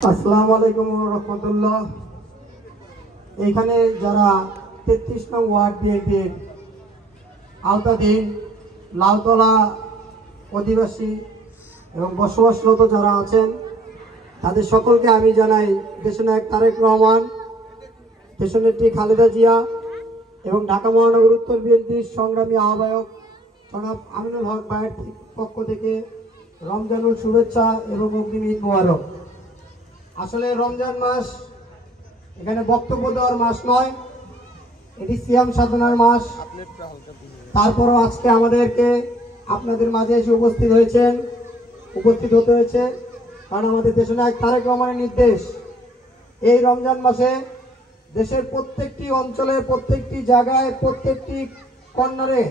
আসসালামু আলাইকুম রহমতুল্লাহ। এখানে যারা 33 নং ওয়ার্ড বিএনপির আওতাধীন লাউতলা অধিবাসী এবং বসবাসরত যারা আছেন তাদের সকলকে আমি জানাই দেশনায়ক তারেক রহমান, দেশনেত্রী খালেদা জিয়া এবং ঢাকা মহানগর উত্তর বিএনপির সংগ্রামী আহ্বায়ক জনাব আমিনুল হক ভাইয়ের পক্ষ থেকে রমজানুল শুভেচ্ছা এবং অগ্রিম ঈদ মোবারক। আসলে রমজান মাস এখানে বক্তব্য দেওয়ার মাস নয়, এটি সিয়াম সাধনার মাস। তারপরও আজকে আমাদেরকে আপনাদের মাঝে এসে উপস্থিত হতে হয়েছে, কারণ আমাদের দেশনায়ক তারেক রহমানের নির্দেশ এই রমজান মাসে দেশের প্রত্যেকটি অঞ্চলে, প্রত্যেকটি জায়গায়, প্রত্যেকটি কর্নারে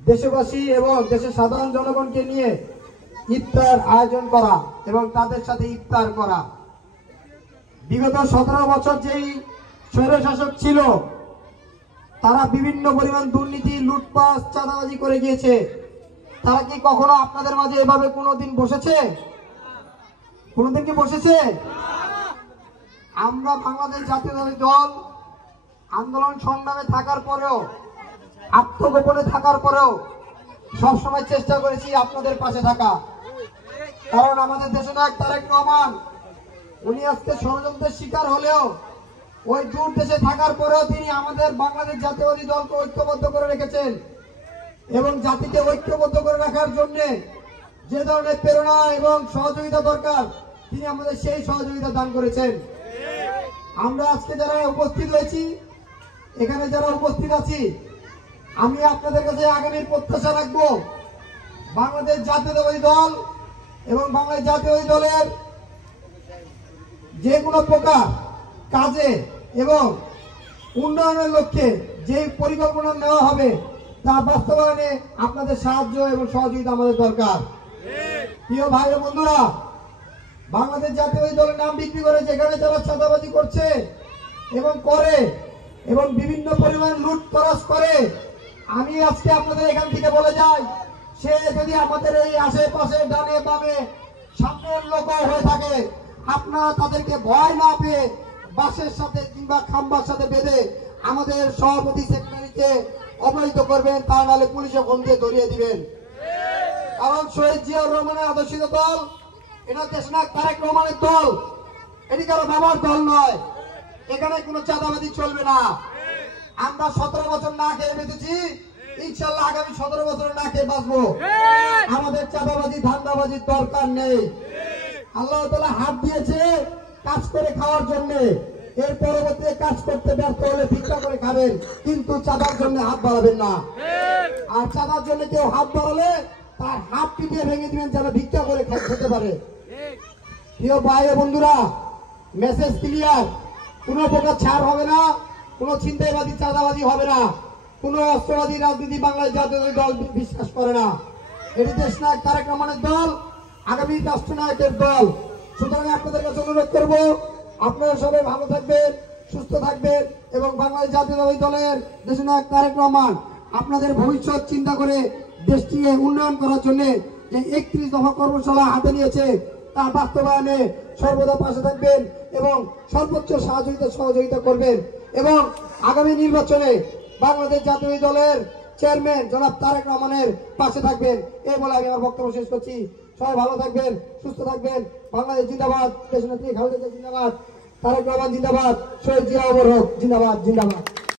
দেশবাসী এবং দেশের সাধারণ জনগণকে নিয়ে ইফতার আয়োজন করা এবং তাদের সাথে ইফতার করা। বিগত 17 বছর যেই স্বৈরশাসক ছিল তারা বিভিন্ন পরিমাণ দুর্নীতি, লুটপাট, চাঁদাবাজি করে গিয়েছে। তারা কি কখনো আপনাদের মাঝে এভাবে কোনোদিন বসেছে? কোনোদিন কি বসেছে? আমরা বাংলাদেশ জাতীয়তাবাদী দল আন্দোলন সংগ্রামে থাকার পরেও, আত্মগোপনে থাকার পরেও সবসময় চেষ্টা করেছি আপনাদের পাশে থাকা। কারণ আমাদের দেশনায়ক তারেক রহমান উনি আজকে ষড়যন্ত্রের শিকার হলেও ওই দূর দেশে থাকার পরেও তিনি আমাদের বাংলাদেশ জাতীয়তাবাদী দলকে ঐক্যবদ্ধ করে রেখেছেন এবং জাতিকে ঐক্যবদ্ধ করে রাখার জন্য যে ধরনের প্রেরণা এবং সহযোগিতা দরকার তিনি আমাদের সেই সহযোগিতা দান করেছেন। আমরা আজকে যারা উপস্থিত হয়েছি, এখানে যারা উপস্থিত আছি, আমি আপনাদের কাছে আগামীর প্রত্যাশা রাখবো বাংলাদেশ জাতীয়তাবাদী দল এবং বাংলাদেশ জাতীয়তাবাদী দলের যে কোনো প্রকার কাজে এবং উন্নয়নের লক্ষ্যে যে পরিকল্পনা নেওয়া হবে তা বাস্তবায়নে আপনাদের সাহায্য এবং সহযোগিতা আমাদের দরকার। প্রিয় ভাই ও বন্ধুরা, বাংলাদেশ জাতীয়তাবাদী দলের নাম বিক্রি করে যেখানে যারা চাঁদাবাজি করছে এবং করে এবং বিভিন্ন পরিমাণ লুটতরাজ করে, আমি আজকে আপনাদের এখান থেকে বলে যাই, সে যদি আমাদের এই আশেপাশে ডানে বামে সামনের লোক হয়ে থাকে, আপনারা তাদেরকে ভয় না পেয়ে বাসের সাথে কিংবা খাম্বার সাথে বেঁধে আমাদের সভাপতি সেক্রেটারিকে অবহিত করবেন, তা নাহলে পুলিশে ফোন দিয়ে ধরিয়ে দিবেন। কারণ শহীদ জিয়াউর রহমানের আদর্শিত দল, এটা দেশনায়ক তারেক রহমানের দল, এটি কারো বাবার দল নয়। এখানে কোনো চাঁদাবাজি চলবে না। আমরা 17 বছর না খেয়ে বেঁচেছি, ইনশাল্লাহ আগামী 17 বছর না খেয়ে বাঁচবো। আমাদের চাঁদাবাজি, ধান্দাবাজির দরকার নেই। আল্লাহ তাআলা হাত দিয়েছে কাজ করে খাওয়ার জন্য, এর পরবর্তীতে কাজ করতে ব্যর্থ হলে ভিক্ষা করে খাবেন, কিন্তু চাঁদার জন্য হাত বাড়াবেন না। আর চাঁদার জন্য কেউ হাত বাড়ালে তার হাত পিটিয়ে ভেঙে দিবেন যেন ভিক্ষা করে খেতে পারে। প্রিয় ভাই ও বন্ধুরা, মেসেজ ক্লিয়ার, কোন প্রকার ছাড় হবে না, কোন ছিনতাইবাদী, চাঁদাবাজি হবে না, কোন অস্ত্রবাদী রাজনীতি বাংলাদেশ জাতীয়তাবাদী দল বিশ্বাস করে না। এটি দেশনায়ক তারেক রহমানের দল, আগামী রাষ্ট্রনায়কের দল। সুতরাং আপনাদের কাছে অনুরোধ করব, আপনারা সবাই ভালো থাকবেন, সুস্থ থাকবেন এবং বাংলাদেশ জাতীয়তাবাদী দলের দেশনায়ক তারেক রহমান আপনাদের ভবিষ্যৎ চিন্তা করে দেশটিকে উন্নয়ন করার জন্য যে 31 দফা কর্মশালা হাতে নিয়েছে তা বাস্তবায়নে সর্বদা পাশে থাকবেন এবং সর্বোচ্চ সহযোগিতা করবেন এবং আগামী নির্বাচনে বাংলাদেশ জাতীয়তাবাদী দলের চেয়ারম্যান জনাব তারেক রহমানের পাশে থাকবেন। এই বলে আমি আমার বক্তব্য শেষ করছি। সবাই ভালো থাকবেন, সুস্থ থাকবেন। বাংলাদেশ জিন্দাবাদ, দেশনেত্রী খালেদা জিয়া জিন্দাবাদ, তারেক রহমান জিন্দাবাদ, শহীদ জিয়া অমর হোক জিন্দাবাদ, জিন্দাবাদ।